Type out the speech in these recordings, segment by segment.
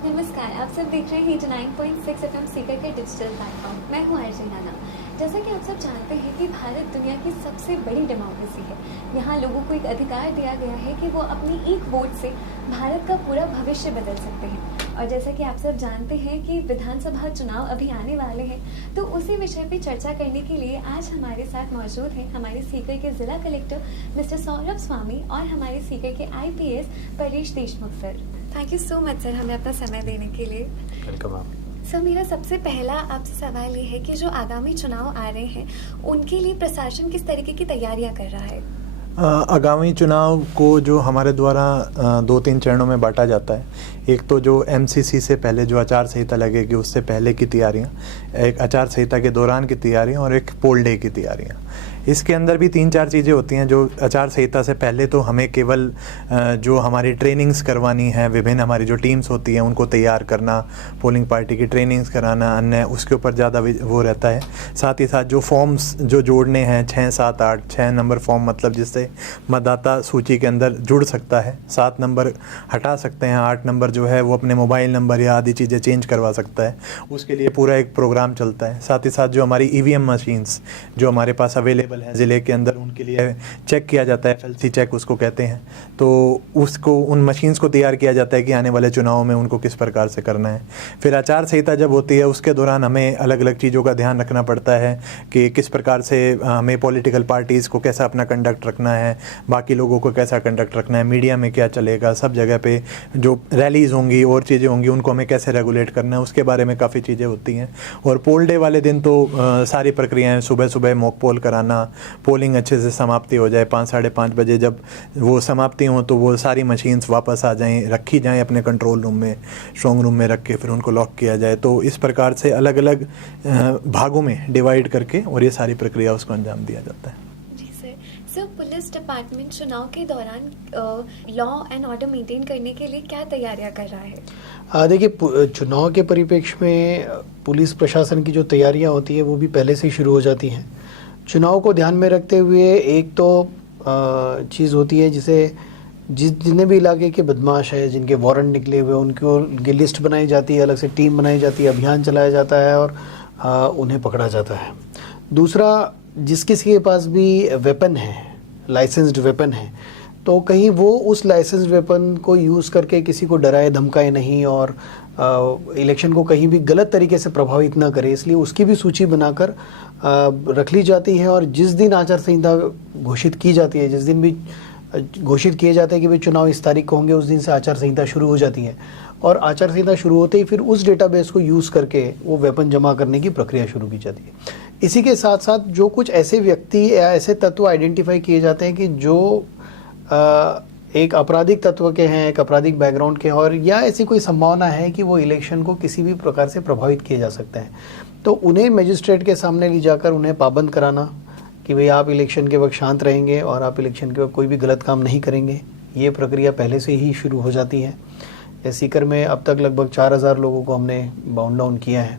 नमस्कार, आप सब देख रहे हैं 89.6 एफएम सीकर के डिजिटल प्लेटफॉर्म। मैं हूं आरजे नाना। जैसा कि आप सब जानते हैं कि भारत दुनिया की सबसे बड़ी डेमोक्रेसी है। यहाँ लोगों को एक अधिकार दिया गया है कि वो अपनी एक वोट से भारत का पूरा भविष्य बदल सकते हैं। और जैसा कि आप सब जानते हैं कि विधानसभा चुनाव अभी आने वाले हैं, तो उसी विषय पे चर्चा करने के लिए आज हमारे साथ मौजूद हैं हमारे सीकर के जिला कलेक्टर मिस्टर सौरभ स्वामी और हमारे सीकर के IPS Paresh Deshmukh sir. Thank you so much sir हमें अपना समय देने के लिए। वेलकम आप। सर मेरा सबसे पहला आपसे सवाल ये है कि जो आगामी चुनाव आ रहे हैं उनके लिए प्रशासन किस तरीके की तैयारियां कर रहा है? आगामी चुनाव को जो हमारे द्वारा 2-3 चरणों में बांटा जाता है। एक तो जो एमसीसी से पहले जो आचार संहिता लगेगी उससे पहले की तैयारियां, एक आचार संहिता के दौरान की तैयारियां और एक पोल डे की तैयारियां। इसके अंदर भी 3-4 चीज़ें होती हैं। जो आचार संहिता से पहले तो हमें केवल जो हमारी ट्रेनिंग्स करवानी है, विभिन्न हमारी जो टीम्स होती हैं उनको तैयार करना, पोलिंग पार्टी की ट्रेनिंग्स कराना, अन्य उसके ऊपर ज़्यादा वो रहता है। साथ ही साथ जो फॉर्म्स जो जोड़ने हैं 6, 7, 8, 6 नंबर फॉर्म, मतलब जिससे मतदाता सूची के अंदर जुड़ सकता है, 7 नंबर हटा सकते हैं, 8 नंबर जो है वो अपने मोबाइल नंबर या आदि चीज़ें चेंज करवा सकता है, उसके लिए पूरा एक प्रोग्राम चलता है। साथ ही साथ जो हमारी ईवीएम मशीन्स जो हमारे पास अवेलेबल है ज़िले के अंदर, उनके लिए चेक किया जाता है, एफएलसी चेक उसको कहते हैं। तो उसको उन मशीन्स को तैयार किया जाता है कि आने वाले चुनाव में उनको किस प्रकार से करना है। फिर आचार संहिता जब होती है उसके दौरान हमें अलग अलग चीज़ों का ध्यान रखना पड़ता है कि किस प्रकार से हमें पॉलिटिकल पार्टीज़ को कैसा अपना कंडक्ट रखना है, बाकी लोगों को कैसा कंडक्ट रखना है, मीडिया में क्या चलेगा, सब जगह पे जो रैलीज़ होंगी और चीज़ें होंगी उनको हमें कैसे रेगुलेट करना है, उसके बारे में काफ़ी चीज़ें होती हैं। और पोल डे वाले दिन तो सारी प्रक्रियाएँ, सुबह सुबह मॉक पोल कराना, पोलिंग अच्छे से समाप्ति हो जाए, 5, साढ़े 5 बजे जब वो समाप्ति हो तो वो सारी मशीन्स वापस आ जाएं, रखी जाएं अपने कंट्रोल रूम में, स्ट्रॉन्ग रूम में रख के फिर उनको लॉक किया जाए। तो इस प्रकार से अलग अलग भागों में डिवाइड करके और ये सारी प्रक्रिया उसको अंजाम दिया जाता है। सर पुलिस डिपार्टमेंट चुनाव के दौरान लॉ एंड ऑर्डर मेंटेन करने के लिए क्या तैयारियां कर रहा है? देखिए, चुनाव के परिप्रेक्ष्य में पुलिस प्रशासन की जो तैयारियां होती है वो भी पहले से ही शुरू हो जाती हैं। चुनाव को ध्यान में रखते हुए एक तो चीज़ होती है जिसे जितने भी इलाके के बदमाश है, जिनके वारंट निकले हुए, उनकी लिस्ट बनाई जाती है, अलग से टीम बनाई जाती है, अभियान चलाया जाता है और उन्हें पकड़ा जाता है। दूसरा, जिस किसी के पास भी वेपन है, लाइसेंस्ड वेपन है, तो कहीं वो उस लाइसेंस्ड वेपन को यूज़ करके किसी को डराए धमकाए नहीं और इलेक्शन को कहीं भी गलत तरीके से प्रभावित ना करे, इसलिए उसकी भी सूची बनाकर रख ली जाती है। और जिस दिन आचार संहिता घोषित की जाती है, जिस दिन भी घोषित किए जाते हैं कि भाई चुनाव इस तारीख को होंगे, उस दिन से आचार संहिता शुरू हो जाती है और आचार संहिता शुरू होते ही फिर उस डेटाबेस को यूज़ करके वो वेपन जमा करने की प्रक्रिया शुरू की जाती है। इसी के साथ साथ जो कुछ ऐसे व्यक्ति या ऐसे तत्व आइडेंटिफाई किए जाते हैं कि जो एक आपराधिक तत्व के हैं, एक आपराधिक बैकग्राउंड के हैं और या ऐसी कोई संभावना है कि वो इलेक्शन को किसी भी प्रकार से प्रभावित किए जा सकते हैं, तो उन्हें मजिस्ट्रेट के सामने ले जाकर उन्हें पाबंद कराना कि भाई आप इलेक्शन के वक्त शांत रहेंगे और आप इलेक्शन के वक्त कोई भी गलत काम नहीं करेंगे। ये प्रक्रिया पहले से ही शुरू हो जाती है। सीकर में अब तक लगभग 4000 लोगों को हमने बाउंड डाउन किया है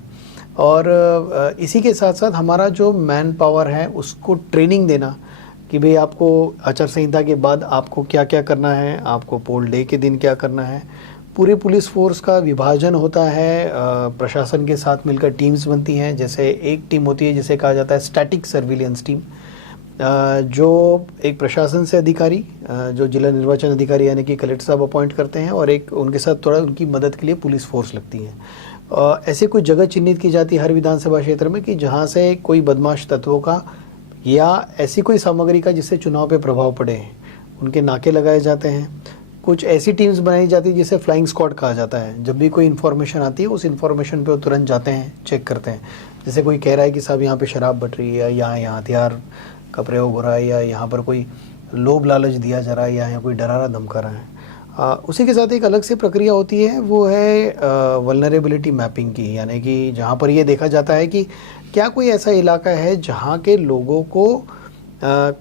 और इसी के साथ साथ हमारा जो मैन पावर है उसको ट्रेनिंग देना कि भाई आपको आचार संहिता के बाद आपको क्या क्या करना है, आपको पोल डे के दिन क्या करना है। पूरी पुलिस फोर्स का विभाजन होता है, प्रशासन के साथ मिलकर टीम्स बनती हैं। जैसे एक टीम होती है जिसे कहा जाता है स्टैटिक सर्विलेंस टीम, जो एक प्रशासन से अधिकारी जो जिला निर्वाचन अधिकारी यानी कि कलेक्टर साहब अपॉइंट करते हैं और एक उनके साथ थोड़ा उनकी मदद के लिए पुलिस फोर्स लगती है। ऐसे कुछ जगह चिन्हित की जाती है हर विधानसभा क्षेत्र में कि जहाँ से कोई बदमाश तत्वों का या ऐसी कोई सामग्री का जिससे चुनाव पे प्रभाव पड़े, उनके नाके लगाए जाते हैं। कुछ ऐसी टीम्स बनाई जाती है जिसे फ्लाइंग स्क्वाड कहा जाता है। जब भी कोई इन्फॉर्मेशन आती है उस इन्फॉर्मेशन पे वो तुरंत जाते हैं, चेक करते हैं। जैसे कोई कह रहा है कि साहब यहाँ पे शराब बट रही है या यहाँ हथियार का प्रयोग हो रहा है या यहाँ पर कोई लोभ लालच दिया जा रहा है या यहाँ कोई डरा रहा धमका रहा है। उसी के साथ एक अलग से प्रक्रिया होती है, वो है वल्नरेबिलिटी मैपिंग की, यानी कि जहाँ पर ये देखा जाता है कि क्या कोई ऐसा इलाका है जहाँ के लोगों को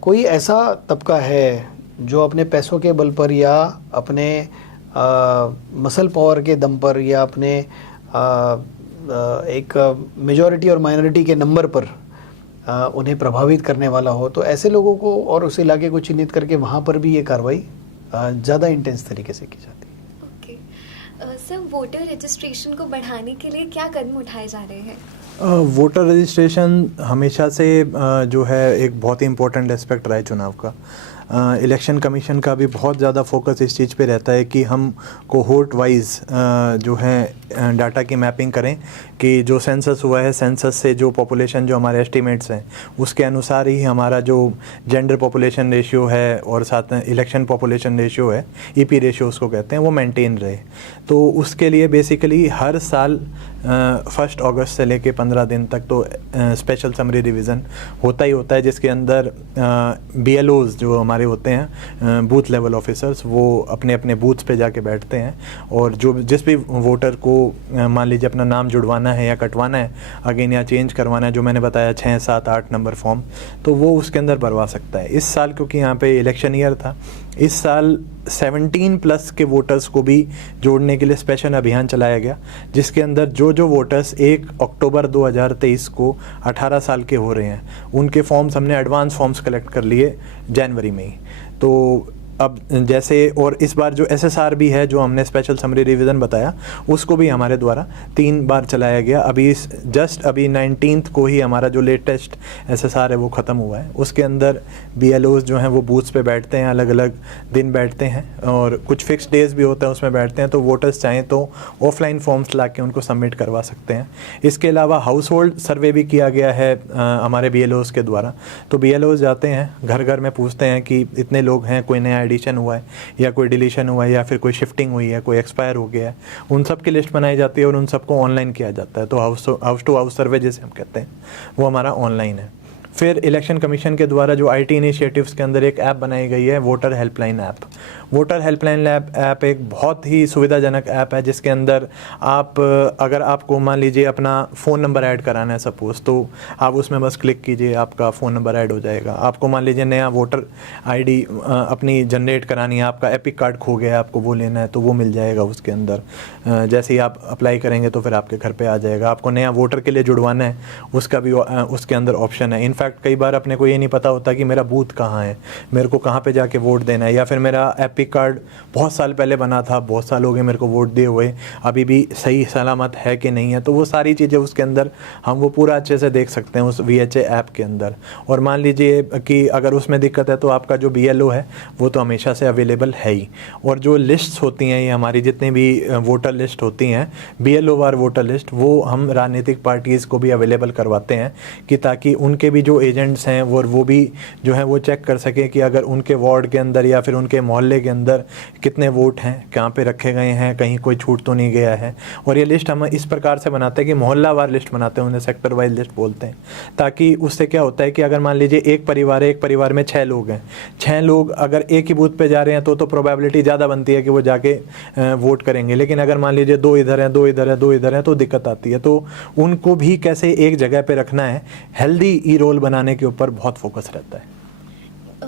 कोई ऐसा तबका है जो अपने पैसों के बल पर या अपने मसल पावर के दम पर या अपने एक मेजॉरिटी और माइनॉरिटी के नंबर पर उन्हें प्रभावित करने वाला हो। तो ऐसे लोगों को और उस इलाके को चिन्हित करके वहाँ पर भी ये कार्रवाई ज़्यादा इंटेंस तरीके से की जाती है। ओके सर वोटर रजिस्ट्रेशन को बढ़ाने के लिए क्या कदम उठाए जा रहे हैं? वोटर रजिस्ट्रेशन हमेशा से जो है एक बहुत ही इम्पोर्टेंट एस्पेक्ट रहा है चुनाव का। इलेक्शन कमीशन का भी बहुत ज़्यादा फोकस इस चीज़ पे रहता है कि हम कोहोर्ट वाइज जो है डाटा की मैपिंग करें कि जो सेंसस हुआ है, सेंसस से जो पॉपुलेशन जो हमारे एस्टीमेट्स हैं उसके अनुसार ही हमारा जो जेंडर पॉपुलेशन रेशियो है और साथ में इलेक्शन पॉपुलेशन रेशियो है, ईपी रेशियो उसको कहते हैं, वो मेंटेन रहे। तो उसके लिए बेसिकली हर साल 1 अगस्त से लेके 15 दिन तक तो स्पेशल समरी रिवीजन होता ही होता है, जिसके अंदर BLOs जो हमारे होते हैं बूथ लेवल ऑफिसर्स, वो अपने अपने बूथ्स पे जाके बैठते हैं और जो जिस भी वोटर को मान लीजिए अपना नाम जुड़वाना है या कटवाना है अगेन या चेंज करवाना है, जो मैंने बताया 6, 7, 8 नंबर फॉर्म, तो वो उसके अंदर भरवा सकता है। इस साल क्योंकि यहाँ पे इलेक्शन ईयर था, इस साल 17+ के वोटर्स को भी जोड़ने के लिए स्पेशल अभियान चलाया गया, जिसके अंदर जो वोटर्स 1 अक्टूबर 2023 को 18 साल के हो रहे हैं उनके फॉर्म्स हमने एडवांस फॉर्म्स कलेक्ट कर लिए जनवरी में ही। तो अब जैसे और इस बार जो SSR भी है, जो हमने स्पेशल समरी रिवीजन बताया, उसको भी हमारे द्वारा 3 बार चलाया गया। अभी जस्ट अभी 19 को ही हमारा जो लेटेस्ट SSR है वो ख़त्म हुआ है। उसके अंदर BLOs जो हैं वो बूथ्स पे बैठते हैं, अलग अलग दिन बैठते हैं और कुछ फिक्स डेज भी होता है उसमें बैठते हैं। तो वोटर्स चाहें तो ऑफलाइन फॉर्म्स ला के उनको सबमिट करवा सकते हैं। इसके अलावा हाउस होल्ड सर्वे भी किया गया है हमारे BLOs के द्वारा। तो BLOs जाते हैं घर घर में, पूछते हैं कि इतने लोग हैं, कोई नया एडिशन हुआ है या कोई डिलीशन हुआ है या फिर कोई शिफ्टिंग हुई है, कोई एक्सपायर हो गया है, उन सब की लिस्ट बनाई जाती है और उन सबको ऑनलाइन किया जाता है। तो हाउस टू हाउस सर्वे जिसे हम कहते हैं वो हमारा ऑनलाइन है। फिर इलेक्शन कमीशन के द्वारा जो IT इनिशिएटिव्स के अंदर एक ऐप बनाई गई है, voter helpline app. Voter helpline app एक बहुत ही सुविधाजनक ऐप है, जिसके अंदर आप अगर आपको मान लीजिए अपना फ़ोन नंबर ऐड कराना है सपोज़, तो आप उसमें बस क्लिक कीजिए, आपका फ़ोन नंबर ऐड हो जाएगा। आपको मान लीजिए नया वोटर ID अपनी जनरेट करानी है, आपका एपिक कार्ड खो गया है, आपको वो लेना है, तो वो मिल जाएगा उसके अंदर। जैसे ही आप अप्लाई करेंगे तो फिर आपके घर पर आ जाएगा। आपको नया वोटर के लिए जुड़वाना है, उसका भी उसके अंदर ऑप्शन है। इनफैक्ट कई बार अपने को ये नहीं पता होता कि मेरा बूथ कहाँ है, मेरे को कहाँ पे जाके वोट देना है, या फिर मेरा एपिक कार्ड बहुत साल पहले बना था, बहुत साल हो गए मेरे को वोट दिए हुए, अभी भी सही सलामत है कि नहीं है। तो वो सारी चीज़ें उसके अंदर हम वो पूरा अच्छे से देख सकते हैं उस VHA ऐप के अंदर। और मान लीजिए कि अगर उसमें दिक्कत है तो आपका जो BLO है वो तो हमेशा से अवेलेबल है ही। और जो लिस्ट्स होती हैं, ये हमारी जितनी भी वोटर लिस्ट होती हैं, BLO वार वोटर लिस्ट, वो हम राजनीतिक पार्टीज़ को भी अवेलेबल करवाते हैं कि ताकि उनके भी जो एजेंट्स हैं वो भी जो है वो चेक कर सकें कि अगर उनके वार्ड के अंदर या फिर उनके मोहल्ले के अंदर कितने वोट हैं, कहाँ पे रखे गए हैं, कहीं कोई छूट तो नहीं गया है। और ये लिस्ट हम इस प्रकार से बनाते हैं कि मोहल्ला वार लिस्ट बनाते हैं, उन्हें सेक्टर वाइज लिस्ट बोलते हैं, ताकि उससे क्या होता है कि अगर मान लीजिए एक परिवार में 6 लोग हैं, 6 लोग अगर एक ही बूथ पे जा रहे हैं तो प्रोबेबिलिटी ज़्यादा बनती है कि वो जाके वोट करेंगे। लेकिन अगर मान लीजिए 2 इधर हैं, 2 इधर है, 2 इधर हैं, तो दिक्कत आती है। तो उनको भी कैसे एक जगह पे रखना है, हेल्दी ई-रोल बनाने के ऊपर बहुत फोकस रहता है।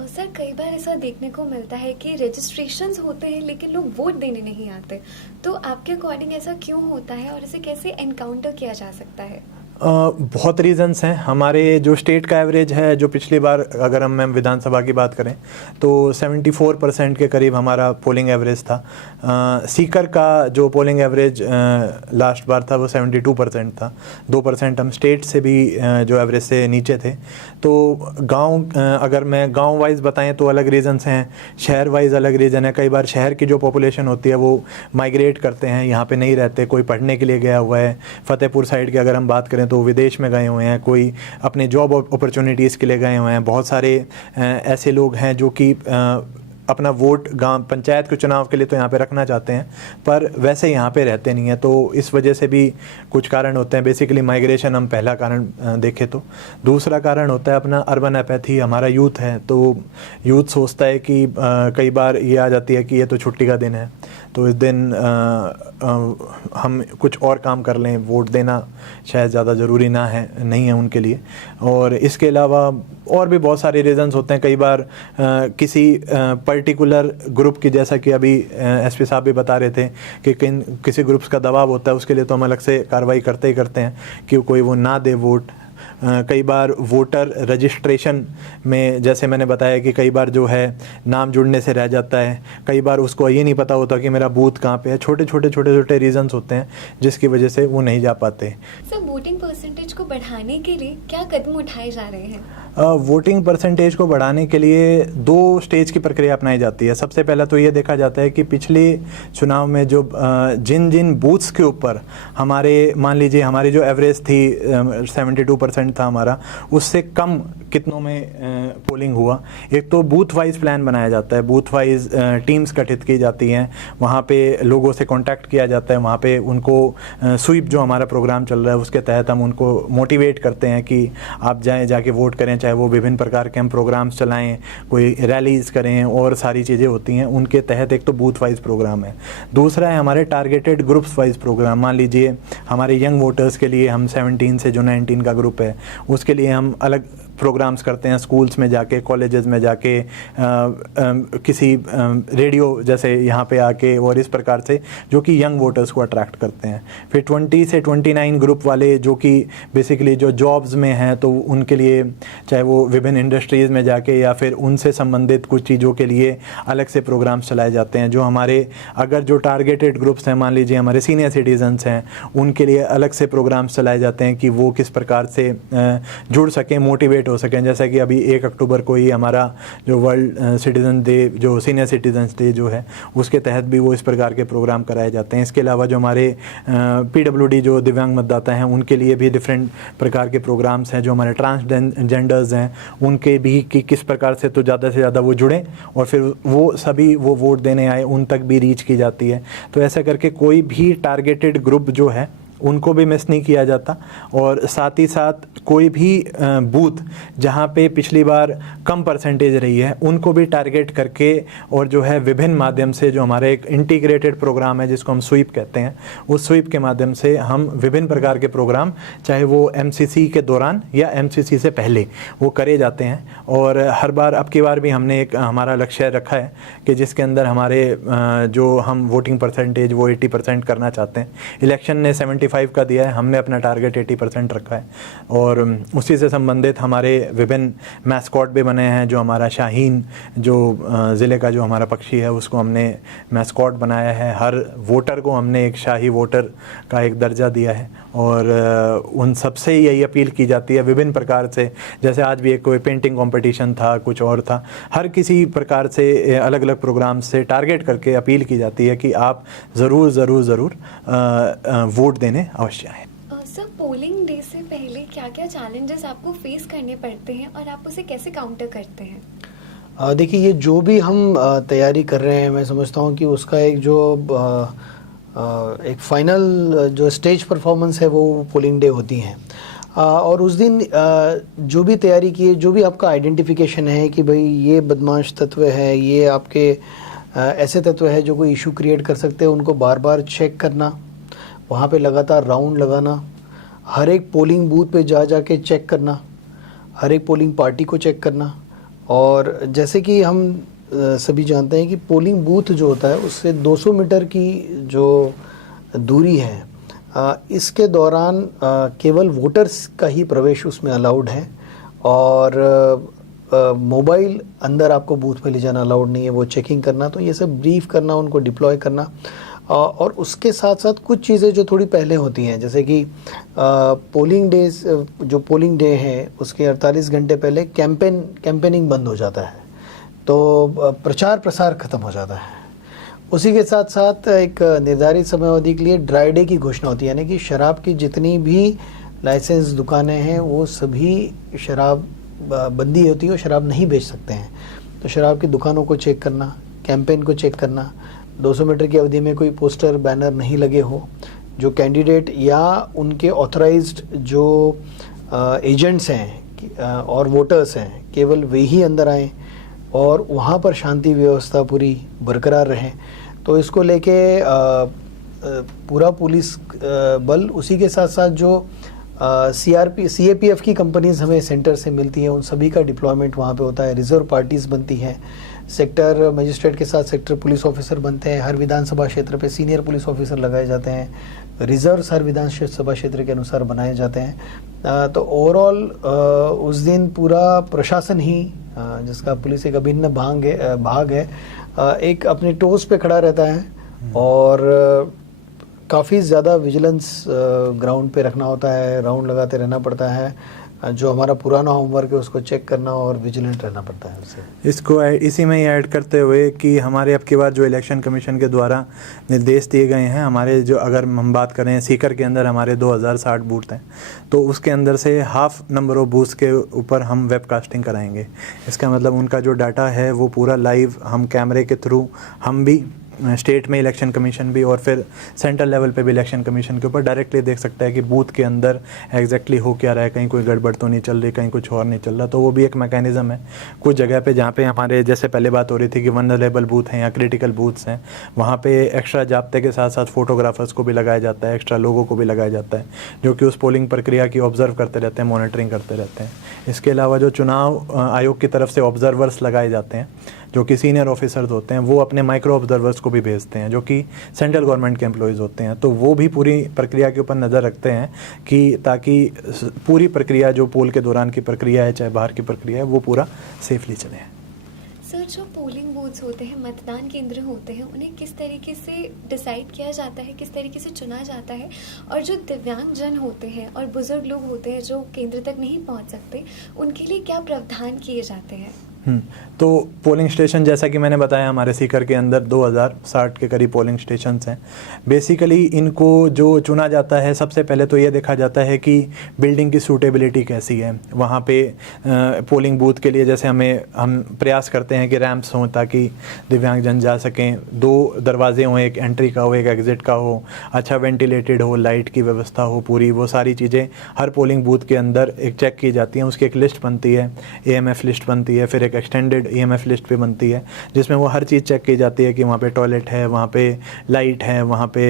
सर कई बार ऐसा देखने को मिलता है कि रजिस्ट्रेशंस होते हैं लेकिन लोग वोट देने नहीं आते, तो आपके अकॉर्डिंग ऐसा क्यों होता है और इसे कैसे एनकाउंटर किया जा सकता है? बहुत रीज़न्स हैं। हमारे जो स्टेट का एवरेज है, जो पिछली बार अगर हम विधानसभा की बात करें तो 74% के करीब हमारा पोलिंग एवरेज था। सीकर का जो पोलिंग एवरेज लास्ट बार था वो 72% था। 2% हम स्टेट से भी जो एवरेज से नीचे थे। तो गांव, अगर मैं गांव वाइज बताएं तो अलग रीज़न्स हैं, शहर वाइज अलग रीज़न है। कई बार शहर की जो पॉपुलेशन होती है वो माइग्रेट करते हैं, यहाँ पे नहीं रहते, कोई पढ़ने के लिए गया हुआ है। फतेहपुर साइड की अगर हम बात करें तो विदेश में गए हुए हैं, कोई अपने जॉब अपॉर्चुनिटीज़ के लिए गए हुए हैं। बहुत सारे ऐसे लोग हैं जो कि अपना वोट गांव पंचायत के चुनाव के लिए तो यहाँ पे रखना चाहते हैं, पर वैसे यहाँ पे रहते नहीं हैं। तो इस वजह से भी कुछ कारण होते हैं। बेसिकली माइग्रेशन हम पहला कारण देखें तो। दूसरा कारण होता है अपना अर्बन एपैथी। हमारा यूथ है तो यूथ सोचता है कि कई बार ये आ जाती है कि ये तो छुट्टी का दिन है, तो इस दिन हम कुछ और काम कर लें, वोट देना शायद ज़्यादा ज़रूरी नहीं है उनके लिए। और इसके अलावा और भी बहुत सारे रीज़न्स होते हैं। कई बार किसी पर्टिकुलर ग्रुप की, जैसा कि अभी SP साहब भी बता रहे थे कि किसी ग्रुप्स का दबाव होता है, उसके लिए तो हम अलग से कार्रवाई करते ही करते हैं कि कोई वो ना दे वोट। कई बार वोटर रजिस्ट्रेशन में, जैसे मैंने बताया कि कई बार जो है नाम जुड़ने से रह जाता है, कई बार उसको ये नहीं पता होता कि मेरा बूथ कहाँ पे है। छोटे छोटे रीजंस होते हैं जिसकी वजह से वो नहीं जा पाते। सर, वोटिंग परसेंटेज को बढ़ाने के लिए क्या कदम उठाए जा रहे हैं? वोटिंग परसेंटेज को बढ़ाने के लिए 2 स्टेज की प्रक्रिया अपनाई जाती है। सबसे पहला तो ये देखा जाता है कि पिछले चुनाव में जो जिन बूथ्स के ऊपर हमारे, मान लीजिए हमारी जो एवरेज थी 72% था हमारा, उससे कम कितनों में पोलिंग हुआ। एक तो बूथ वाइज प्लान बनाया जाता है, बूथ वाइज टीम्स गठित की जाती हैं, वहाँ पे लोगों से कांटेक्ट किया जाता है, वहाँ पे उनको स्वीप जो हमारा प्रोग्राम चल रहा है उसके तहत हम उनको मोटिवेट करते हैं कि आप जाएँ, जाके वोट करें, चाहे वो विभिन्न प्रकार के हम प्रोग्राम्स चलाएं, कोई रैलीज करें और सारी चीज़ें होती हैं उनके तहत। एक तो बूथ वाइज प्रोग्राम है। दूसरा है हमारे टारगेटेड ग्रुप्स वाइज प्रोग्राम। मान लीजिए हमारे यंग वोटर्स के लिए हम 17 से जो 19 का ग्रुप है उसके लिए हम अलग प्रोग्राम्स करते हैं, स्कूल्स में जाके, कॉलेजेस में जाके, किसी रेडियो जैसे यहाँ पे आके, और इस प्रकार से जो कि यंग वोटर्स को अट्रैक्ट करते हैं। फिर 20 से 29 ग्रुप वाले जो कि बेसिकली जो जॉब्स में हैं, तो उनके लिए चाहे वो विभिन्न इंडस्ट्रीज़ में जाके या फिर उनसे संबंधित कुछ चीज़ों के लिए अलग से प्रोग्राम्स चलाए जाते हैं। जो हमारे अगर जो टारगेटेड ग्रुप्स हैं, मान लीजिए हमारे सीनियर सिटीजन्स हैं, उनके लिए अलग से प्रोग्राम्स चलाए जाते हैं कि वो किस प्रकार से जुड़ सकें, मोटिवेट हो सकें। जैसा कि अभी 1 अक्टूबर को ही हमारा जो वर्ल्ड सिटीजन डे, जो सीनियर सिटीजन्स डे जो है, उसके तहत भी वो इस प्रकार के प्रोग्राम कराए जाते हैं। इसके अलावा जो हमारे PWD जो दिव्यांग मतदाता हैं उनके लिए भी डिफरेंट प्रकार के प्रोग्राम्स हैं। जो हमारे ट्रांसजेंडर्स हैं उनके भी कि किस प्रकार से तो ज़्यादा से ज़्यादा वो जुड़ें और फिर वो सभी वो वोट देने आए, उन तक भी रीच की जाती है। तो ऐसा करके कोई भी टारगेटेड ग्रुप जो है उनको भी मिस नहीं किया जाता। और साथ ही साथ कोई भी बूथ जहाँ पे पिछली बार कम परसेंटेज रही है उनको भी टारगेट करके, और जो है विभिन्न माध्यम से, जो हमारा एक इंटीग्रेटेड प्रोग्राम है जिसको हम स्वीप कहते हैं, उस स्वीप के माध्यम से हम विभिन्न प्रकार के प्रोग्राम, चाहे वो MCC के दौरान या MCC से पहले, वो करे जाते हैं। और हर बार, अब की बार भी हमने एक हमारा लक्ष्य रखा है कि जिसके अंदर हमारे जो हम वोटिंग परसेंटेज वो 80% करना चाहते हैं। इलेक्शन ने 75 का दिया है, हमने अपना टारगेट 80% रखा है। और उसी से संबंधित हमारे विभिन्न मैस्कॉट भी बने हैं। जो हमारा शाहीन, जो ज़िले का जो हमारा पक्षी है, उसको हमने मैस्कॉट बनाया है। हर वोटर को हमने एक शाही वोटर का एक दर्जा दिया है। और उन सबसे यही अपील की जाती है विभिन्न प्रकार से, जैसे आज भी एक कोई पेंटिंग कंपटीशन था, कुछ और था, हर किसी प्रकार से अलग अलग प्रोग्राम से टारगेट करके अपील की जाती है कि आप ज़रूर ज़रूर ज़रूर वोट देने अवश्य आएँ। सर, पोलिंग डे से पहले क्या क्या चैलेंजेस आपको फेस करने पड़ते हैं और आप उसे कैसे काउंटर करते हैं? देखिए, ये जो भी हम तैयारी कर रहे हैं, मैं समझता हूँ कि उसका एक जो एक फाइनल जो स्टेज परफॉर्मेंस है वो पोलिंग डे होती है। और उस दिन जो भी तैयारी की है, जो भी आपका आइडेंटिफिकेशन है कि भाई ये बदमाश तत्व है, ये आपके ऐसे तत्व है जो कोई इशू क्रिएट कर सकते हैं, उनको बार बार चेक करना, वहाँ पे लगातार राउंड लगाना, हर एक पोलिंग बूथ पे जा के चेक करना, हर एक पोलिंग पार्टी को चेक करना। और जैसे कि हम सभी जानते हैं कि पोलिंग बूथ जो होता है उससे 200 मीटर की जो दूरी है, इसके दौरान केवल वोटर्स का ही प्रवेश उसमें अलाउड है। और मोबाइल अंदर आपको बूथ में ले जाना अलाउड नहीं है, वो चेकिंग करना। तो ये सब ब्रीफ करना, उनको डिप्लॉय करना। और उसके साथ साथ कुछ चीज़ें जो थोड़ी पहले होती हैं, जैसे कि पोलिंग डेज, जो पोलिंग डे है उसके 48 घंटे पहले कैंपेनिंग बंद हो जाता है, तो प्रचार प्रसार ख़त्म हो जाता है। उसी के साथ साथ एक निर्धारित समयावधि के लिए ड्राई डे की घोषणा होती है, यानी कि शराब की जितनी भी लाइसेंस दुकानें हैं वो सभी शराब बंदी होती है और शराब नहीं बेच सकते हैं। तो शराब की दुकानों को चेक करना, कैंपेन को चेक करना, 200 मीटर की अवधि में कोई पोस्टर बैनर नहीं लगे हो, जो कैंडिडेट या उनके ऑथराइज्ड जो एजेंट्स हैं और वोटर्स हैं, केवल वे ही अंदर आएँ और वहाँ पर शांति व्यवस्था पूरी बरकरार रहे। तो इसको लेके पूरा पुलिस बल, उसी के साथ साथ जो CAPF की कंपनीज हमें सेंटर से मिलती हैं, उन सभी का डिप्लॉयमेंट वहाँ पे होता है। रिजर्व पार्टीज़ बनती हैं, सेक्टर मजिस्ट्रेट के साथ सेक्टर पुलिस ऑफिसर बनते हैं, हर विधानसभा क्षेत्र पे सीनियर पुलिस ऑफिसर लगाए जाते हैं, रिजर्व्स हर विधानसभा क्षेत्र के अनुसार बनाए जाते हैं। तो ओवरऑल उस दिन पूरा प्रशासन ही जिसका पुलिस एक अभिन्न भाग है एक अपने टोस पे खड़ा रहता है और काफ़ी ज़्यादा विजिलेंस ग्राउंड पे रखना होता है, राउंड लगाते रहना पड़ता है, जो हमारा पुराना होमवर्क है उसको चेक करना और विजिलेंट रहना पड़ता है उससे। इसको इसी में ही ऐड करते हुए कि हमारे अब की बार जो इलेक्शन कमीशन के द्वारा निर्देश दिए गए हैं, हमारे जो अगर हम बात करें सीकर के अंदर हमारे 2060 बूथ हैं, तो उसके अंदर से हाफ नंबर ऑफ बूथ्स के ऊपर हम वेबकास्टिंग कराएंगे। इसका मतलब उनका जो डाटा है वो पूरा लाइव हम कैमरे के थ्रू, हम भी स्टेट में इलेक्शन कमीशन भी और फिर सेंट्रल लेवल पे भी इलेक्शन कमीशन के ऊपर डायरेक्टली देख सकता है कि बूथ के अंदर एग्जैक्टली हो क्या रहा है, कहीं कोई गड़बड़ तो नहीं चल रही, कहीं कुछ और नहीं चल रहा। तो वो भी एक मैकेनिज़्म है। कुछ जगह पे जहाँ पे हमारे जैसे पहले बात हो रही थी कि वनरेबल बूथ हैं या क्रिटिकल बूथ्स हैं, वहाँ पे एक्स्ट्रा जाब्ते के साथ साथ फोटोग्राफर्स को भी लगाया जाता है, एक्स्ट्रा लोगों को भी लगाया जाता है, जो कि उस पोलिंग प्रक्रिया की ऑब्जर्व करते रहते हैं, मॉनिटरिंग करते रहते हैं। इसके अलावा जो चुनाव आयोग की तरफ से ऑब्जर्वर्स लगाए जाते हैं, जो कि सीनियर ऑफिसर्स होते हैं, वो अपने माइक्रो ऑब्जर्वर्स को भी भेजते हैं, जो कि सेंट्रल गवर्नमेंट के एम्प्लॉयज़ होते हैं। तो वो भी पूरी प्रक्रिया के ऊपर नज़र रखते हैं कि ताकि पूरी प्रक्रिया जो पोल के दौरान की प्रक्रिया है, चाहे बाहर की प्रक्रिया है, वो पूरा सेफली चले। सर, जो पोलिंग बूथ्स होते हैं, मतदान केंद्र होते हैं, उन्हें किस तरीके से डिसाइड किया जाता है, किस तरीके से चुना जाता है? और जो दिव्यांगजन होते हैं और बुजुर्ग लोग होते हैं जो केंद्र तक नहीं पहुंच सकते, उनके लिए क्या प्रावधान किए जाते हैं? तो पोलिंग स्टेशन जैसा कि मैंने बताया हमारे सीकर के अंदर 2060 के करीब पोलिंग स्टेशंस हैं। बेसिकली इनको जो चुना जाता है, सबसे पहले तो ये देखा जाता है कि बिल्डिंग की सूटेबिलिटी कैसी है। वहाँ पे पोलिंग बूथ के लिए जैसे हम प्रयास करते हैं कि रैंप्स हों ताकि दिव्यांगजन जा सकें, 2 दरवाजे हों, एक एंट्री का हो, एक एग्ज़िट का हो, अच्छा वेंटिलेटेड हो, लाइट की व्यवस्था हो पूरी। वो सारी चीज़ें हर पोलिंग बूथ के अंदर एक चेक की जाती हैं। उसकी एक लिस्ट बनती है, AMF लिस्ट बनती है, फिर एक्सटेंडेड EMF लिस्ट पे बनती है, जिसमें वो हर चीज़ चेक की जाती है कि वहाँ पे टॉयलेट है, वहाँ पे लाइट है, वहाँ पे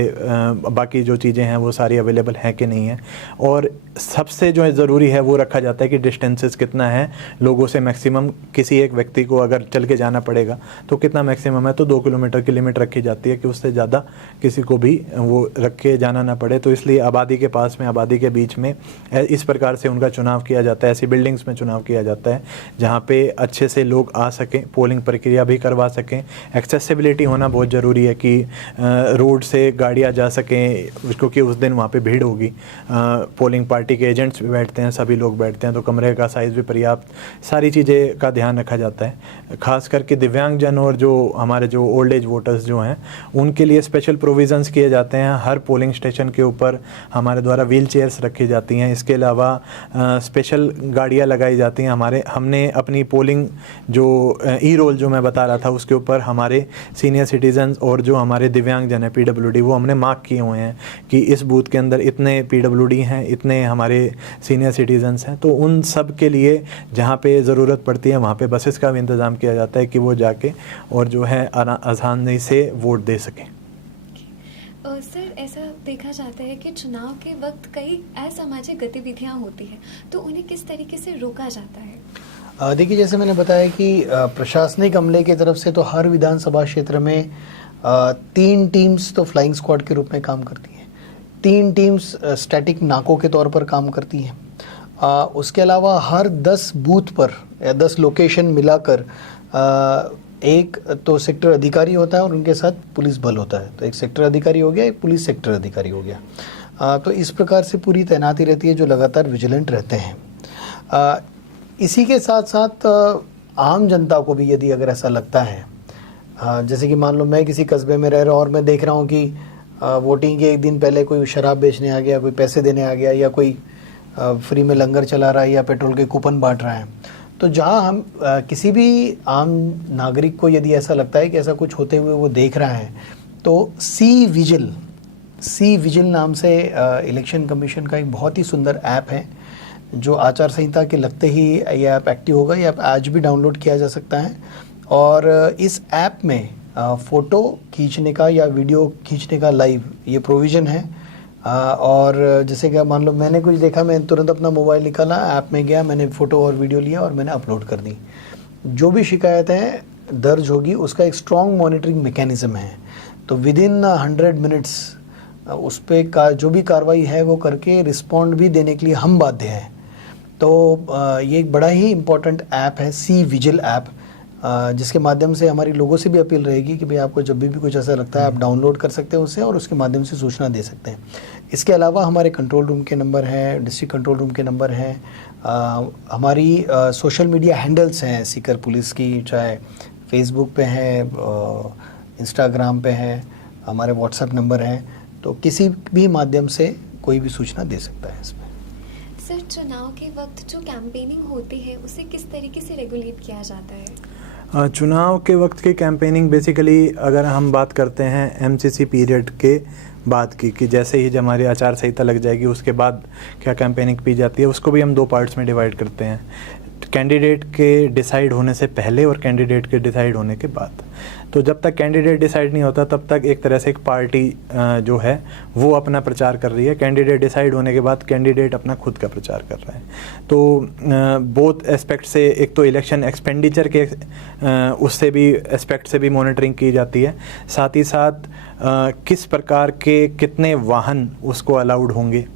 बाकी जो चीज़ें हैं वो सारी अवेलेबल हैं कि नहीं है। और सबसे जो ज़रूरी है वो रखा जाता है कि डिस्टेंसेस कितना है लोगों से। मैक्सिमम किसी एक व्यक्ति को अगर चल के जाना पड़ेगा तो कितना मैक्सिमम है, तो 2 किलोमीटर की लिमिट रखी जाती है कि उससे ज़्यादा किसी को भी वो रख के जाना ना पड़े। तो इसलिए आबादी के पास में, आबादी के बीच में इस प्रकार से उनका चुनाव किया जाता है। ऐसी बिल्डिंग्स में चुनाव किया जाता है जहाँ पे अच्छे से लोग आ सकें, पोलिंग प्रक्रिया भी करवा सकें। एक्सेसिबिलिटी होना बहुत ज़रूरी है कि रोड से गाड़ियाँ जा सकें, क्योंकि उस दिन वहाँ पे भीड़ होगी। पोलिंग पार्टी के एजेंट्स भी बैठते हैं, सभी लोग बैठते हैं, तो कमरे का साइज़ भी पर्याप्त, सारी चीज़ें का ध्यान रखा जाता है। ख़ास करके दिव्यांगजन और जो हमारे जो ओल्ड एज वोटर्स जो हैं, उनके लिए स्पेशल प्रोविज़न्स किए जाते हैं। हर पोलिंग स्टेशन के ऊपर हमारे द्वारा व्हील चेयर्स रखी जाती हैं। इसके अलावा स्पेशल गाड़ियाँ लगाई जाती हैं। हमने अपनी पोलिंग जो ई-रोल जो मैं बता रहा था उसके ऊपर हमारे सीनियर सिटीजन्स और जो हमारे दिव्यांगजन है PWD, वो हमने मार्क किए हुए हैं कि इस बूथ के अंदर इतने PWD हैं, इतने हमारे सीनियर सिटीजन्स हैं। तो उन सब के लिए जहाँ पे ज़रूरत पड़ती है वहाँ पे बसेस का भी इंतज़ाम किया जाता है कि वो जाके और जो है आसानी से वोट दे सकें। सर, ऐसा देखा जाता है कि चुनाव के वक्त कई असामाजिक गतिविधियां होती हैं, तो उन्हें किस तरीके से रोका जाता है? देखिए, जैसे मैंने बताया कि प्रशासनिक अमले की तरफ से तो हर विधानसभा क्षेत्र में 3 टीम्स तो फ्लाइंग स्क्वाड के रूप में काम करती हैं, 3 टीम्स स्टैटिक नाकों के तौर पर काम करती हैं। उसके अलावा हर 10 बूथ पर या 10 लोकेशन मिलाकर एक तो सेक्टर अधिकारी होता है और उनके साथ पुलिस बल होता है। तो एक सेक्टर अधिकारी हो गया, एक पुलिस सेक्टर अधिकारी हो गया। तो इस प्रकार से पूरी तैनाती रहती है जो लगातार विजिलेंट रहते हैं। इसी के साथ साथ आम जनता को भी यदि अगर ऐसा लगता है, जैसे कि मान लो मैं किसी कस्बे में रह रहा हूँ और मैं देख रहा हूँ कि वोटिंग के एक दिन पहले कोई शराब बेचने आ गया, कोई पैसे देने आ गया, या कोई फ्री में लंगर चला रहा है या पेट्रोल के कूपन बांट रहा है, तो जहाँ हम किसी भी आम नागरिक को यदि ऐसा लगता है कि ऐसा कुछ होते हुए वो देख रहा है, तो सी विजिल नाम से इलेक्शन कमीशन का एक बहुत ही सुंदर ऐप है जो आचार संहिता के लगते ही ये ऐप एक्टिव होगा। ये ऐप आज भी डाउनलोड किया जा सकता है और इस ऐप में फ़ोटो खींचने का या वीडियो खींचने का लाइव ये प्रोविज़न है। और जैसे कि मान लो मैंने कुछ देखा, मैं तुरंत अपना मोबाइल निकाला, ऐप में गया, मैंने फ़ोटो और वीडियो लिया और मैंने अपलोड कर दी। जो भी शिकायतें दर्ज होगी उसका एक स्ट्रॉन्ग मॉनिटरिंग मैकेनिज़्म है। तो विदिन 100 मिनट्स उस पे जो भी कार्रवाई है वो करके रिस्पॉन्ड भी देने के लिए हम बाध्य हैं। तो ये एक बड़ा ही इम्पोर्टेंट ऐप है, सी विजिल ऐप, जिसके माध्यम से हमारी लोगों से भी अपील रहेगी कि भाई आपको जब भी कुछ ऐसा लगता है आप डाउनलोड कर सकते हैं उससे और उसके माध्यम से सूचना दे सकते हैं। इसके अलावा हमारे कंट्रोल रूम के नंबर हैं, डिस्ट्रिक्ट कंट्रोल रूम के नंबर हैं, हमारी सोशल मीडिया हैंडल्स हैं सीकर पुलिस की, चाहे फेसबुक पे हैं, इंस्टाग्राम पे हैं, हमारे व्हाट्सएप नंबर हैं, तो किसी भी माध्यम से कोई भी सूचना दे सकता है इसमें। सर, चुनाव के वक्त जो कैंपेनिंग होती है उसे किस तरीके से रेगुलेट किया जाता है? चुनाव के वक्त की कैंपेनिंग बेसिकली अगर हम बात करते हैं एमसीसी पीरियड के बाद की, कि जैसे ही जब हमारी आचार संहिता लग जाएगी उसके बाद क्या कैंपेनिंग की जाती है, उसको भी हम 2 पार्ट्स में डिवाइड करते हैं, कैंडिडेट के डिसाइड होने से पहले और कैंडिडेट के डिसाइड होने के बाद। तो जब तक कैंडिडेट डिसाइड नहीं होता तब तक एक तरह से एक पार्टी जो है वो अपना प्रचार कर रही है, कैंडिडेट डिसाइड होने के बाद कैंडिडेट अपना खुद का प्रचार कर रहा है। तो बोथ एस्पेक्ट से, एक तो इलेक्शन एक्सपेंडिचर के उससे भी एस्पेक्ट से भी मॉनिटरिंग की जाती है, साथ ही साथ किस प्रकार के कितने वाहन उसको अलाउड होंगे,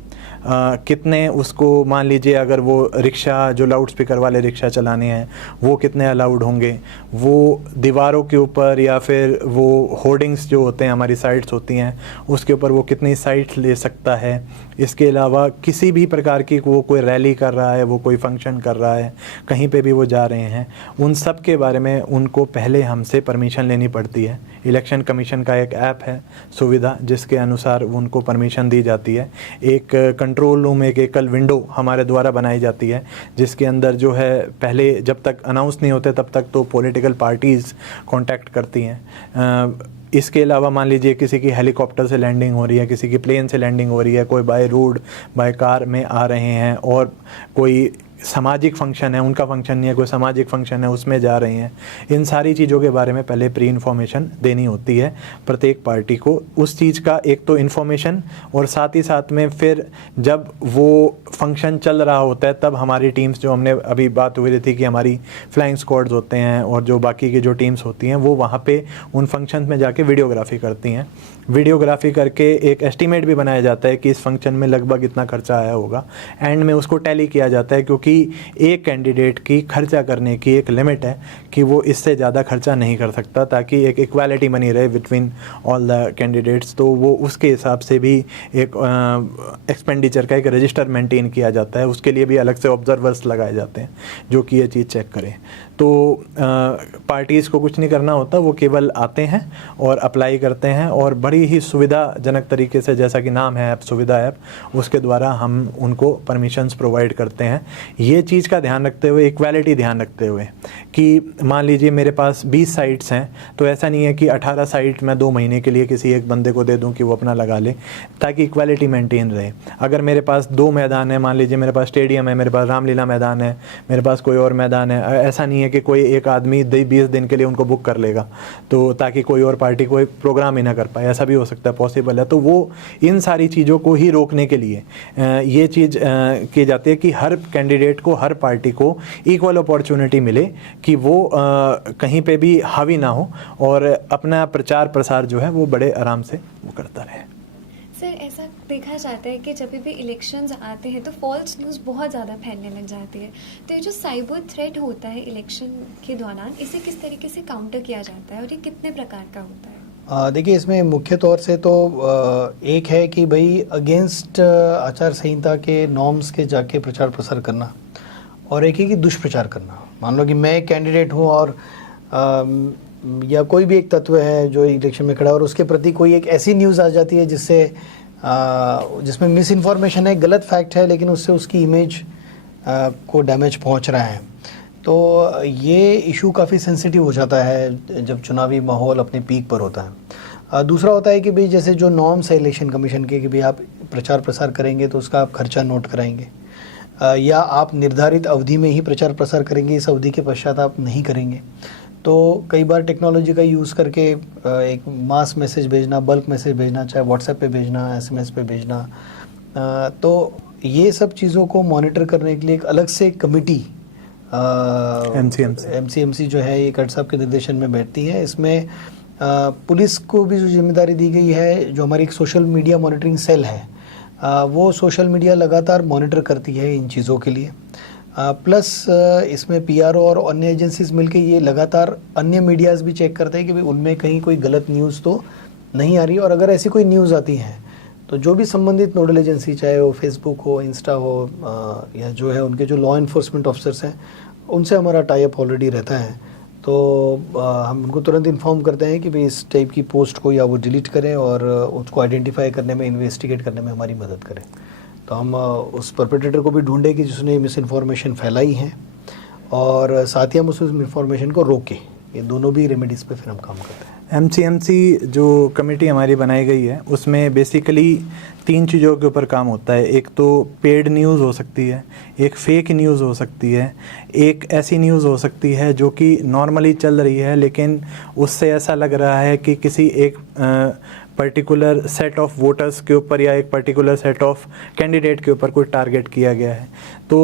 कितने उसको, मान लीजिए अगर वो रिक्शा, जो लाउड स्पीकर वाले रिक्शा चलाने हैं वो कितने अलाउड होंगे, वो दीवारों के ऊपर या फिर वो होर्डिंग्स जो होते हैं हमारी साइट्स होती हैं उसके ऊपर वो कितनी साइट्स ले सकता है। इसके अलावा किसी भी प्रकार की वो कोई रैली कर रहा है, वो कोई फंक्शन कर रहा है, कहीं पे भी वो जा रहे हैं, उन सब के बारे में उनको पहले हमसे परमिशन लेनी पड़ती है। इलेक्शन कमीशन का एक ऐप है सुविधा जिसके अनुसार उनको परमिशन दी जाती है। एक कंट्रोल रूम, एक एकल विंडो हमारे द्वारा बनाई जाती है जिसके अंदर जो है पहले जब तक अनाउंस नहीं होते तब तक तो पॉलिटिकल पार्टीज़ कांटेक्ट करती हैं। इसके अलावा मान लीजिए किसी की हेलीकॉप्टर से लैंडिंग हो रही है, किसी की प्लेन से लैंडिंग हो रही है, कोई बाय रोड बाय कार में आ रहे हैं और कोई सामाजिक फंक्शन है, उनका फंक्शन नहीं है, कोई सामाजिक फंक्शन है उसमें जा रहे हैं, इन सारी चीज़ों के बारे में पहले प्री इन्फॉर्मेशन देनी होती है प्रत्येक पार्टी को। उस चीज़ का एक तो इन्फॉर्मेशन, और साथ ही साथ में फिर जब वो फंक्शन चल रहा होता है तब हमारी टीम्स, जो हमने अभी बात हुई थी कि हमारी फ्लाइंग स्क्वाड्स होते हैं और जो बाकी की जो टीम्स होती हैं वो वहाँ पे उन फंक्शन में जाके वीडियोग्राफी करती हैं। वीडियोग्राफी करके एक एस्टीमेट भी बनाया जाता है कि इस फंक्शन में लगभग इतना खर्चा आया होगा, एंड में उसको टैली किया जाता है, क्योंकि एक कैंडिडेट की खर्चा करने की एक लिमिट है कि वो इससे ज़्यादा खर्चा नहीं कर सकता, ताकि एक इक्वालिटी बनी रहे बिटवीन ऑल द कैंडिडेट्स। तो वो उसके हिसाब से भी एक एक्सपेंडिचर का एक रजिस्टर मेंटेन किया जाता है, उसके लिए भी अलग से ऑब्जर्वर्स लगाए जाते हैं जो कि ये चीज़ चेक करें। तो पार्टीज़ को कुछ नहीं करना होता, वो केवल आते हैं और अप्लाई करते हैं, और बड़ी ही सुविधाजनक तरीके से, जैसा कि नाम है ऐप सुविधा ऐप, उसके द्वारा हम उनको परमिशंस प्रोवाइड करते हैं। ये चीज़ का ध्यान रखते हुए, इक्वालिटी ध्यान रखते हुए कि मान लीजिए मेरे पास 20 साइट्स हैं, तो ऐसा नहीं है कि 18 साइट मैं 2 महीने के लिए किसी एक बंदे को दे दूं कि वो अपना लगा ले, ताकि इक्वालिटी मेंटेन रहे। अगर मेरे पास 2 मैदान है, मान लीजिए मेरे पास स्टेडियम है, मेरे पास रामलीला मैदान है, मेरे पास कोई और मैदान है, ऐसा नहीं है कि कोई एक आदमी 20 दिन के लिए उनको बुक कर लेगा तो ताकि कोई और पार्टी कोई प्रोग्राम ही ना कर पाए, ऐसा भी हो सकता है, पॉसिबल है। तो वो इन सारी चीज़ों को ही रोकने के लिए ये चीज़ की जाती है कि हर कैंडिडेट को, हर पार्टी को इक्वल अपॉर्चुनिटी मिले कि वो कहीं पे भी हावी ना हो और अपना प्रचार प्रसार जो है वो बड़े आराम से वो करता रहे। सर, ऐसा देखा जाता है कि जब भी इलेक्शंस आते हैं तो फॉल्स न्यूज़ बहुत ज़्यादा फैलने लग जाती है। तो ये जो साइबर थ्रेट होता है इलेक्शन के दौरान, इसे किस तरीके से काउंटर किया जाता है और ये कितने प्रकार का होता है? देखिए, इसमें मुख्य तौर से तो एक है कि भाई अगेंस्ट आचार संहिता के नॉर्म्स के जाके प्रचार प्रसार करना, और एक है कि दुष्प्रचार करना। मान लो कि मैं एक कैंडिडेट हूँ और या कोई भी एक तत्व है जो इलेक्शन में खड़ा है और उसके प्रति कोई एक ऐसी न्यूज़ आ जाती है जिससे जिसमें मिस इन्फॉर्मेशन है, गलत फैक्ट है, लेकिन उससे उसकी इमेज को डैमेज पहुंच रहा है। तो ये इशू काफ़ी सेंसिटिव हो जाता है जब चुनावी माहौल अपने पीक पर होता है। दूसरा होता है कि भाई जैसे जो नॉर्म्स है इलेक्शन कमीशन के कि भाई आप प्रचार प्रसार करेंगे तो उसका आप खर्चा नोट कराएंगे, या आप निर्धारित अवधि में ही प्रचार प्रसार करेंगे, इस अवधि के पश्चात आप नहीं करेंगे। तो कई बार टेक्नोलॉजी का यूज़ करके एक मास मैसेज भेजना, बल्क मैसेज भेजना, चाहे व्हाट्सएप पे भेजना, एसएमएस पे भेजना, तो ये सब चीज़ों को मॉनिटर करने के लिए एक अलग से कमिटी एमसीएमसी जो है ये कट साहब के निर्देशन में बैठती है। इसमें पुलिस को भी जो जिम्मेदारी दी गई है, जो हमारी एक सोशल मीडिया मॉनिटरिंग सेल है, वो सोशल मीडिया लगातार मॉनिटर करती है इन चीज़ों के लिए। प्लस इसमें पीआरओ और अन्य एजेंसीज मिलके ये लगातार अन्य मीडियाज़ भी चेक करते हैं कि भाई उनमें कहीं कोई गलत न्यूज़ तो नहीं आ रही, और अगर ऐसी कोई न्यूज़ आती है तो जो भी संबंधित नोडल एजेंसी, चाहे वो फेसबुक हो, इंस्टा हो, या जो है उनके जो लॉ इन्फोर्समेंट ऑफिसर्स हैं, उनसे हमारा टाई अप ऑलरेडी रहता है। तो हम उनको तुरंत इन्फॉर्म करते हैं कि भाई इस टाइप की पोस्ट को या वो डिलीट करें और उसको आइडेंटिफाई करने में, इन्वेस्टिगेट करने में हमारी मदद करें। तो हम उस परपेट्रेटर को भी ढूंढें कि जिसने मिस इन्फॉर्मेशन फैलाई है, और साथ ही हम उस इन्फॉर्मेशन को रोकें। ये दोनों भी रेमेडीज़ पे फिर हम काम करते हैं। एमसीएमसी जो कमेटी हमारी बनाई गई है उसमें बेसिकली 3 चीज़ों के ऊपर काम होता है। एक तो पेड न्यूज़ हो सकती है, एक फेक न्यूज़ हो सकती है, एक ऐसी न्यूज़ हो सकती है जो कि नॉर्मली चल रही है लेकिन उससे ऐसा लग रहा है कि किसी एक पर्टिकुलर सेट ऑफ वोटर्स के ऊपर या एक पर्टिकुलर सेट ऑफ कैंडिडेट के ऊपर कोई टारगेट किया गया है। तो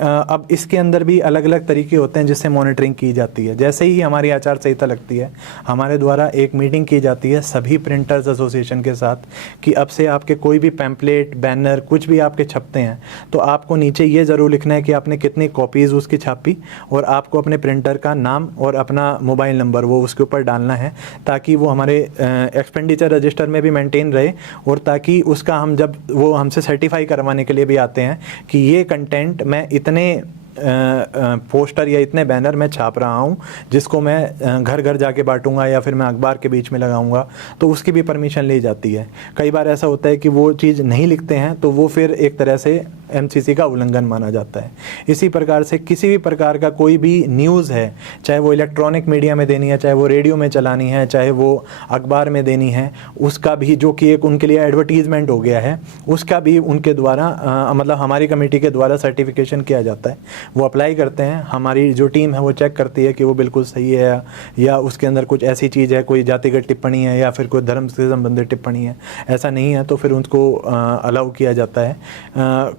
अब इसके अंदर भी अलग अलग तरीके होते हैं जिससे मॉनिटरिंग की जाती है। जैसे ही हमारी आचार संहिता लगती है, हमारे द्वारा एक मीटिंग की जाती है सभी प्रिंटर्स एसोसिएशन के साथ कि अब से आपके कोई भी पैम्पलेट, बैनर, कुछ भी आपके छपते हैं तो आपको नीचे ये ज़रूर लिखना है कि आपने कितनी कॉपीज़ उसकी छापी, और आपको अपने प्रिंटर का नाम और अपना मोबाइल नंबर वो उसके ऊपर डालना है, ताकि वो हमारे एक्सपेंडिचर रजिस्टर में भी मेंटेन रहे, और ताकि उसका हम जब वो हमसे सर्टिफाई करवाने के लिए भी आते हैं कि ये कंटेंट मैं इतने पोस्टर या इतने बैनर मैं छाप रहा हूँ जिसको मैं घर घर जाके बांटूंगा या फिर मैं अखबार के बीच में लगाऊंगा, तो उसकी भी परमिशन ली जाती है। कई बार ऐसा होता है कि वो चीज़ नहीं लिखते हैं तो वो फिर एक तरह से एमसीसी का उल्लंघन माना जाता है। इसी प्रकार से किसी भी प्रकार का कोई भी न्यूज़ है, चाहे वो इलेक्ट्रॉनिक मीडिया में देनी है, चाहे वो रेडियो में चलानी है, चाहे वो अखबार में देनी है, उसका भी जो कि एक उनके लिए एडवर्टीजमेंट हो गया है, उसका भी उनके द्वारा मतलब हमारी कमेटी के द्वारा सर्टिफिकेशन किया जाता है। वो अप्लाई करते हैं, हमारी जो टीम है वो चेक करती है कि वो बिल्कुल सही है या उसके अंदर कुछ ऐसी चीज़ है, कोई जातिगत टिप्पणी है या फिर कोई धर्म से संबंधित टिप्पणी है, ऐसा नहीं है तो फिर उनको अलाउ किया जाता है।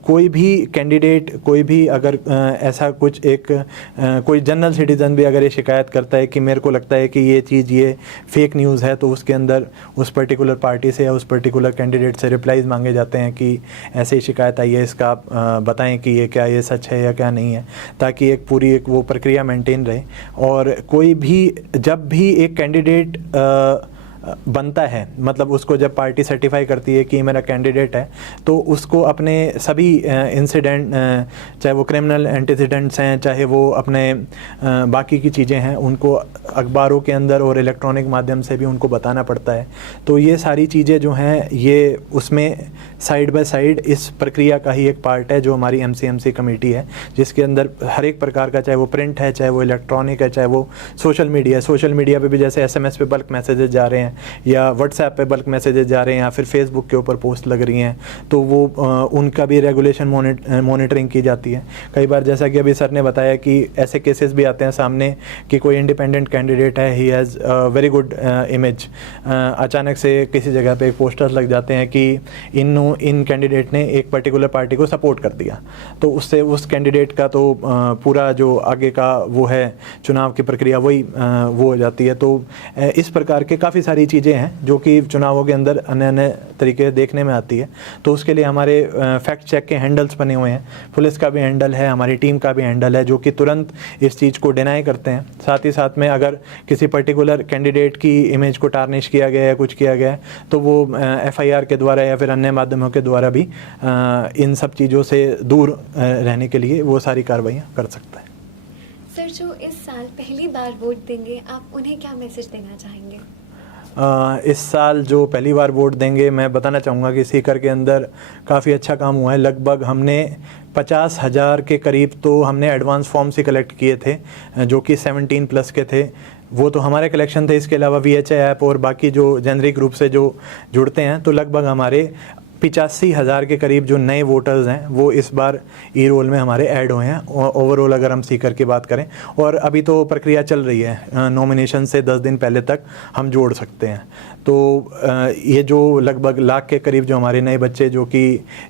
कोई भी कैंडिडेट, कोई भी अगर ऐसा कुछ कोई जनरल सिटीज़न भी अगर ये शिकायत करता है कि मेरे को लगता है कि ये चीज़ ये फेक न्यूज़ है, तो उसके अंदर उस पर्टिकुलर पार्टी से या उस पर्टिकुलर कैंडिडेट से रिप्लाईज मांगे जाते हैं कि ऐसे ही शिकायत आई है, इसका आप बताएं कि ये क्या, ये सच है या क्या नहीं है, ताकि एक पूरी वो प्रक्रिया मेंटेन रहे। और कोई भी जब भी एक कैंडिडेट बनता है, मतलब उसको जब पार्टी सर्टिफाई करती है कि मेरा कैंडिडेट है, तो उसको अपने सभी इंसिडेंट, चाहे वो क्रिमिनल एंटीसीडेंट्स हैं, चाहे वो अपने बाकी की चीज़ें हैं, उनको अखबारों के अंदर और इलेक्ट्रॉनिक माध्यम से भी उनको बताना पड़ता है। तो ये सारी चीज़ें जो हैं ये उसमें साइड बाय साइड इस प्रक्रिया का ही एक पार्ट है जो हमारी एमसीएमसी कमेटी है, जिसके अंदर हर एक प्रकार का, चाहे वो प्रिंट है, चाहे वो इलेक्ट्रॉनिक है, चाहे वो सोशल मीडिया है। सोशल मीडिया पे भी जैसे एसएमएस पे बल्क मैसेजेस जा रहे हैं या व्हाट्सएप पे बल्क मैसेजेस जा रहे हैं या फिर फेसबुक के ऊपर पोस्ट लग रही हैं, तो वो उनका भी रेगुलेशन मॉनिटरिंग की जाती है। कई बार जैसा कि अभी सर ने बताया कि ऐसे केसेस भी आते हैं सामने कि कोई इंडिपेंडेंट कैंडिडेट है, he has very good image, अचानक से किसी जगह पे पोस्टर्स लग जाते हैं कि इन कैंडिडेट ने एक पर्टिकुलर पार्टी को सपोर्ट कर दिया, तो उससे उस कैंडिडेट का तो पूरा जो आगे का वो है चुनाव की प्रक्रिया वही वो हो जाती है। तो इस प्रकार के काफ़ी सारी चीज़ें हैं जो कि चुनावों के अंदर अन्य अन्य तरीके देखने में आती है। तो उसके लिए हमारे फैक्ट चेक के हैंडल्स बने हुए हैं, पुलिस का भी हैंडल है, हमारी टीम का भी हैंडल है, जो कि तुरंत इस चीज़ को डिनाई करते हैं। साथ ही साथ में अगर किसी पर्टिकुलर कैंडिडेट की इमेज को टार्निश किया गया है, कुछ किया गया है, तो वो एफआईआर के द्वारा या फिर अन्य माध्यमों के द्वारा भी इन सब चीज़ों से दूर रहने के लिए वो सारी कार्रवाइयाँ कर सकता है। सर, जो इस साल पहली बार वोट देंगे, आप उन्हें क्या मैसेज देना चाहेंगे? इस साल जो पहली बार वोट देंगे, मैं बताना चाहूँगा कि सीकर के अंदर काफ़ी अच्छा काम हुआ है। लगभग हमने 50,000 के करीब तो हमने एडवांस फॉर्म्स ही कलेक्ट किए थे जो कि 17 प्लस के थे। वो तो हमारे कलेक्शन थे, इसके अलावा VHA ऐप और बाकी जो जेनरिक ग्रुप से जो जुड़ते हैं, तो लगभग हमारे 85,000 के करीब जो नए वोटर्स हैं वो इस बार ई रोल में हमारे ऐड हुए हैं ओवरऑल अगर हम सीकर की बात करें। और अभी तो प्रक्रिया चल रही है, नॉमिनेशन से 10 दिन पहले तक हम जोड़ सकते हैं। तो ये जो लगभग लाख के करीब जो हमारे नए बच्चे जो कि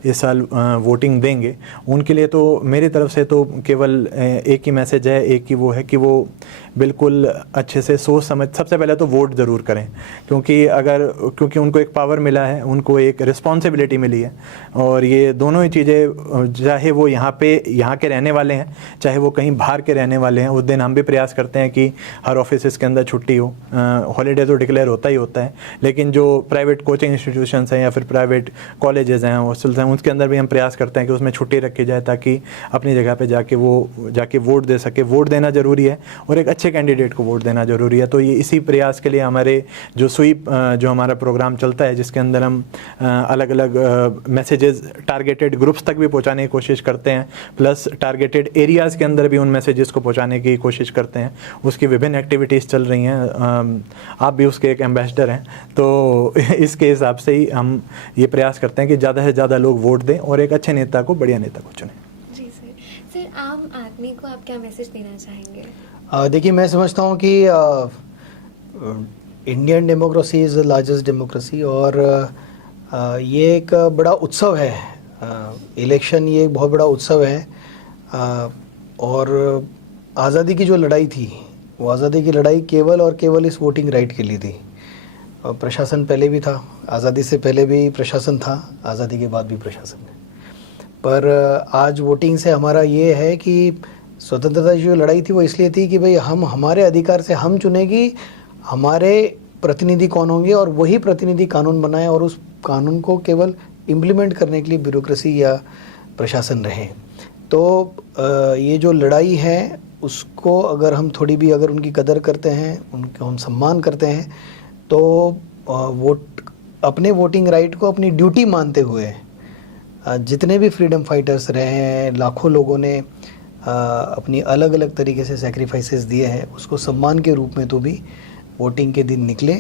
इस साल वोटिंग देंगे, उनके लिए तो मेरी तरफ से तो केवल एक ही मैसेज है, एक ही वो है कि वो बिल्कुल अच्छे से सोच समझ, सबसे पहले तो वोट ज़रूर करें, क्योंकि उनको एक पावर मिला है, उनको एक रिस्पॉन्सिबिलिटी मिली है। और ये दोनों ही चीज़ें, चाहे वो यहाँ के रहने वाले हैं, चाहे वो कहीं बाहर के रहने वाले हैं, उस दिन हम भी प्रयास करते हैं कि हर ऑफिस के अंदर छुट्टी हो। हॉलीडे तो डिक्लेयर होता ही होता है, लेकिन जो प्राइवेट कोचिंग इंस्टीट्यूशंस हैं या फिर प्राइवेट कॉलेजेस हैं, हॉस्टल्स हैं, उसके अंदर भी हम प्रयास करते हैं कि उसमें छुट्टी रखी जाए ताकि अपनी जगह पे जाके वोट दे सके। वोट देना ज़रूरी है और एक अच्छे कैंडिडेट को वोट देना ज़रूरी है। तो ये इसी प्रयास के लिए हमारे जो स्वीप जो हमारा प्रोग्राम चलता है, जिसके अंदर हम अलग अलग मैसेजेस टारगेटेड ग्रुप्स तक भी पहुँचाने की कोशिश करते हैं, प्लस टारगेटेड एरियाज़ के अंदर भी उन मैसेजेस को पहुँचाने की कोशिश करते हैं। उसकी विभिन्न एक्टिविटीज़ चल रही हैं, आप भी उसके एक एम्बेसडर हैं। तो इसके हिसाब से ही हम ये प्रयास करते हैं कि ज़्यादा से ज़्यादा लोग वोट दें और एक अच्छे नेता को, बढ़िया नेता को चुनें। जी सर। सर, आम आदमी को आप क्या मैसेज देना चाहेंगे? देखिए, मैं समझता हूँ कि Indian democracy is the largest democracy और ये एक बड़ा उत्सव है। इलेक्शन ये एक बहुत बड़ा उत्सव है। और आज़ादी की जो लड़ाई थी, वो आज़ादी की लड़ाई केवल और केवल इस वोटिंग राइट के लिए थी। प्रशासन पहले भी था, आज़ादी से पहले भी प्रशासन था, आज़ादी के बाद भी प्रशासन है। पर आज वोटिंग से हमारा ये है कि स्वतंत्रता की जो लड़ाई थी वो इसलिए थी कि भाई हम हमारे अधिकार से हम चुनेगी हमारे प्रतिनिधि कौन होंगे और वही प्रतिनिधि कानून बनाए और उस कानून को केवल इम्प्लीमेंट करने के लिए ब्यूरोक्रेसी या प्रशासन रहे। तो ये जो लड़ाई है उसको अगर हम थोड़ी भी अगर उनकी कदर करते हैं, उनको हम सम्मान करते हैं, तो अपने वोटिंग राइट को अपनी ड्यूटी मानते हुए जितने भी फ्रीडम फाइटर्स रहे हैं, लाखों लोगों ने अपनी अलग अलग तरीके से सैक्रिफाइसेस दिए हैं, उसको सम्मान के रूप में तो भी वोटिंग के दिन निकले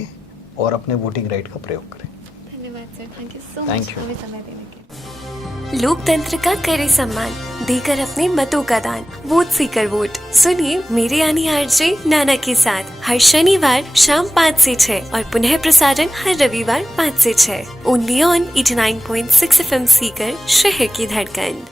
और अपने वोटिंग राइट का प्रयोग करें। धन्यवाद sir, thank you so Thank much you. हमें समय देने के लिए। लोकतंत्र का करे सम्मान, देकर अपने मतों का दान। वोट सीकर वोट सुनिए मेरे यानी आरजे नाना के साथ हर शनिवार शाम 5 से 6 और पुनः प्रसारण हर रविवार 5 से 6 ओनली ऑन 89.6 FM सीकर, शहर की धड़कन।